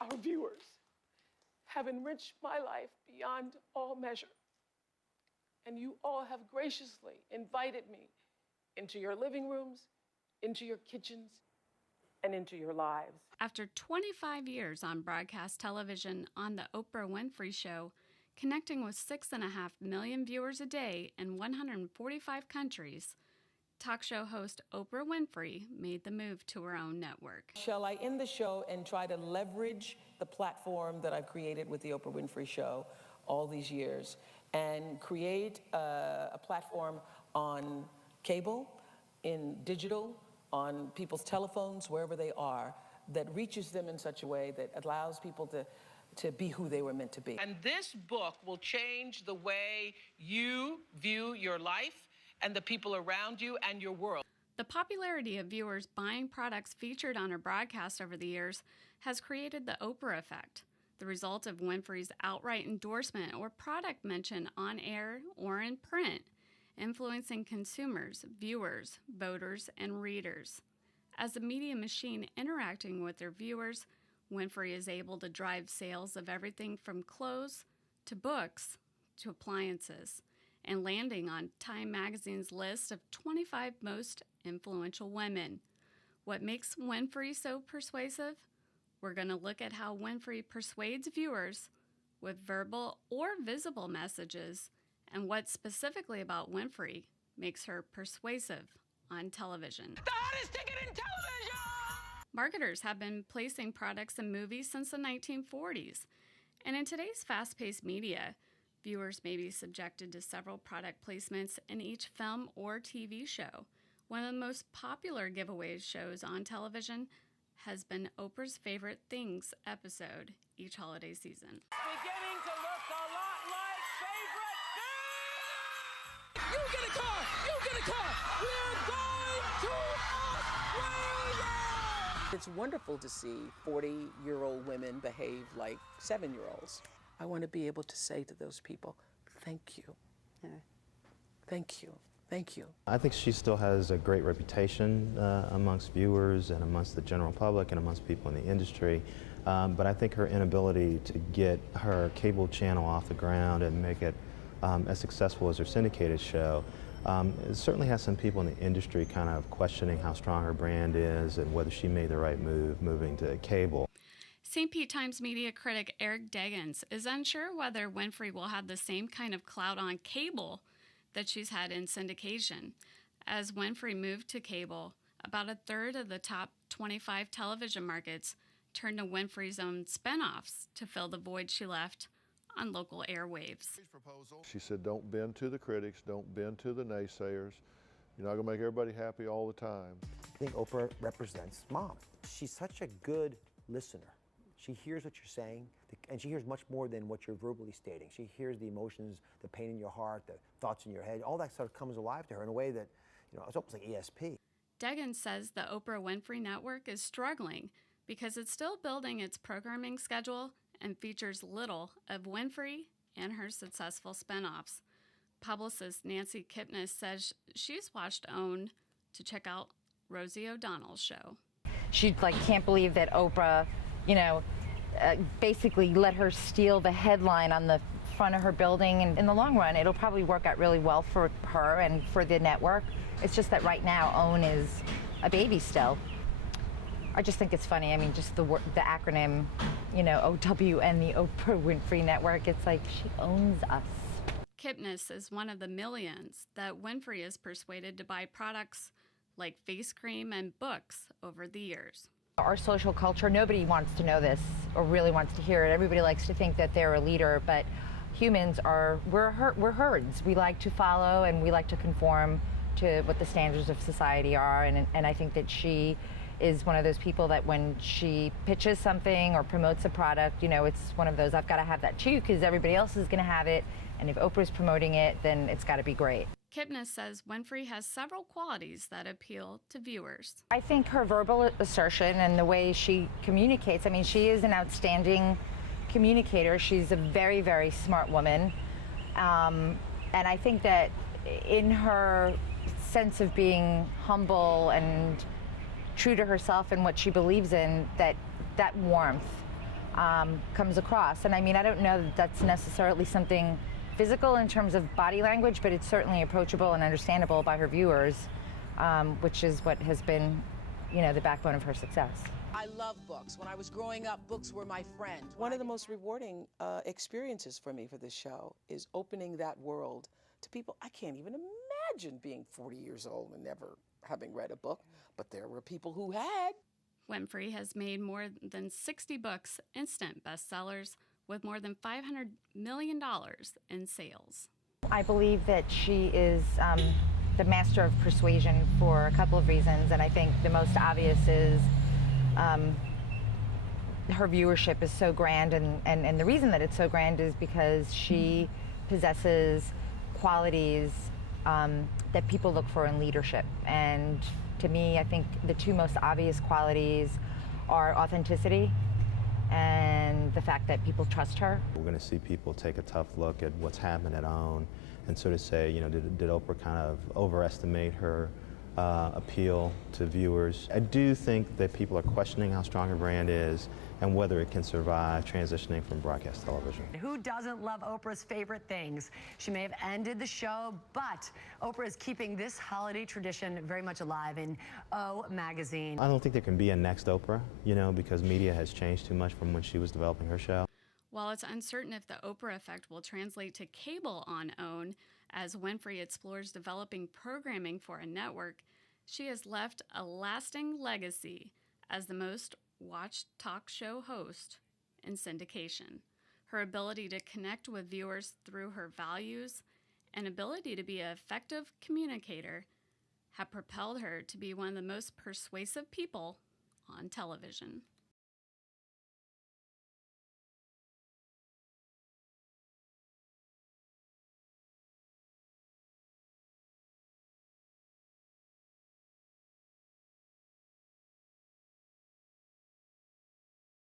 Our viewers have enriched my life beyond all measure. And you all have graciously invited me into your living rooms, into your kitchens, and into your lives. After 25 years on broadcast television on The Oprah Winfrey Show, connecting with 6.5 million viewers a day in 145 countries, talk show host Oprah Winfrey made the move to her own network. Shall I end the show and try to leverage the platform that I've created with the Oprah Winfrey Show all these years and create a platform on cable, in digital, on people's telephones, wherever they are, that reaches them in such a way that allows people to be who they were meant to be. And this book will change the way you view your life and the people around you and your world. The popularity of viewers buying products featured on her broadcast over the years has created the Oprah effect, the result of Winfrey's outright endorsement or product mention on air or in print, influencing consumers, viewers, voters, and readers. As a media machine interacting with their viewers, Winfrey is able to drive sales of everything from clothes to books to appliances, and landing on Time Magazine's list of 25 most influential women. What makes Winfrey so persuasive? We're going to look at how Winfrey persuades viewers with verbal or visible messages, and what specifically about Winfrey makes her persuasive on television. The hottest ticket in television! Marketers have been placing products in movies since the 1940s, and in today's fast-paced media, viewers may be subjected to several product placements in each film or TV show. One of the most popular giveaway shows on television has been Oprah's Favorite Things episode each holiday season. Beginning to look a lot like Favorite Things! You get a car! You get a car! We're going to Australia! It's wonderful to see 40-year-old women behave like 7-year-olds. I want to be able to say to those people, thank you. Yeah. Thank you. Thank you. I think she still has a great reputation amongst viewers and amongst the general public and amongst people in the industry. But I think her inability to get her cable channel off the ground and make it as successful as her syndicated show it certainly has some people in the industry kind of questioning how strong her brand is and whether she made the right move moving to cable. St. Pete Times media critic Eric Deggans is unsure whether Winfrey will have the same kind of clout on cable that she's had in syndication. As Winfrey moved to cable, about a third of the top 25 television markets turned to Winfrey's own spinoffs to fill the void she left on local airwaves. She said, don't bend to the critics, don't bend to the naysayers. You're not going to make everybody happy all the time. I think Oprah represents Mom. She's such a good listener. She hears what you're saying, and she hears much more than what you're verbally stating. She hears the emotions, the pain in your heart, the thoughts in your head. All that stuff comes alive to her in a way that, it's almost like ESP. Deggans says the Oprah Winfrey Network is struggling because it's still building its programming schedule and features little of Winfrey and her successful spinoffs. Publicist Nancy Kipnis says she's watched OWN to check out Rosie O'Donnell's show. She can't believe that Oprah basically let her steal the headline on the front of her building, and in the long run it'll probably work out really well for her and for the network. It's just that right now OWN is a baby still. I just think it's funny. I mean, just the acronym, OWN, the Oprah Winfrey Network, it's like she owns us. Kipnis is one of the millions that Winfrey has persuaded to buy products like face cream and books over the years. Our social culture, nobody wants to know this or really wants to hear it. Everybody likes to think that they're a leader, but humans we're herds. We like to follow and we like to conform to what the standards of society are, and I think that she is one of those people that when she pitches something or promotes a product, it's one of those, I've got to have that too because everybody else is going to have it, and if Oprah's promoting it, then it's got to be great. Kipnis says Winfrey has several qualities that appeal to viewers. I think her verbal assertion and the way she communicates, I mean, she is an outstanding communicator. She's a very, very smart woman. And I think that in her sense of being humble and true to herself and what she believes in, that warmth comes across. And I mean, I don't know that that's necessarily something physical in terms of body language, but it's certainly approachable and understandable by her viewers, which is what has been, the backbone of her success. I love books. When I was growing up, books were my friend. One of the most rewarding experiences for me for this show is opening that world to people. I can't even imagine being 40 years old and never having read a book, but there were people who had. Winfrey has made more than 60 books instant bestsellers with more than $500 million in sales. I believe that she is the master of persuasion for a couple of reasons, and I think the most obvious is her viewership is so grand, and the reason that it's so grand is because she possesses qualities that people look for in leadership. And to me, I think the two most obvious qualities are authenticity and the fact that people trust her. We're going to see people take a tough look at what's happened at OWN and sort of say, did Oprah kind of overestimate her appeal to viewers? I do think that people are questioning how strong her brand is and whether it can survive transitioning from broadcast television. Who doesn't love Oprah's favorite things? She may have ended the show, but Oprah is keeping this holiday tradition very much alive in O Magazine. I don't think there can be a next Oprah, because media has changed too much from when she was developing her show. While it's uncertain if the Oprah effect will translate to cable on OWN, as Winfrey explores developing programming for a network, she has left a lasting legacy as the most watched talk show host in syndication. Her ability to connect with viewers through her values and ability to be an effective communicator have propelled her to be one of the most persuasive people on television.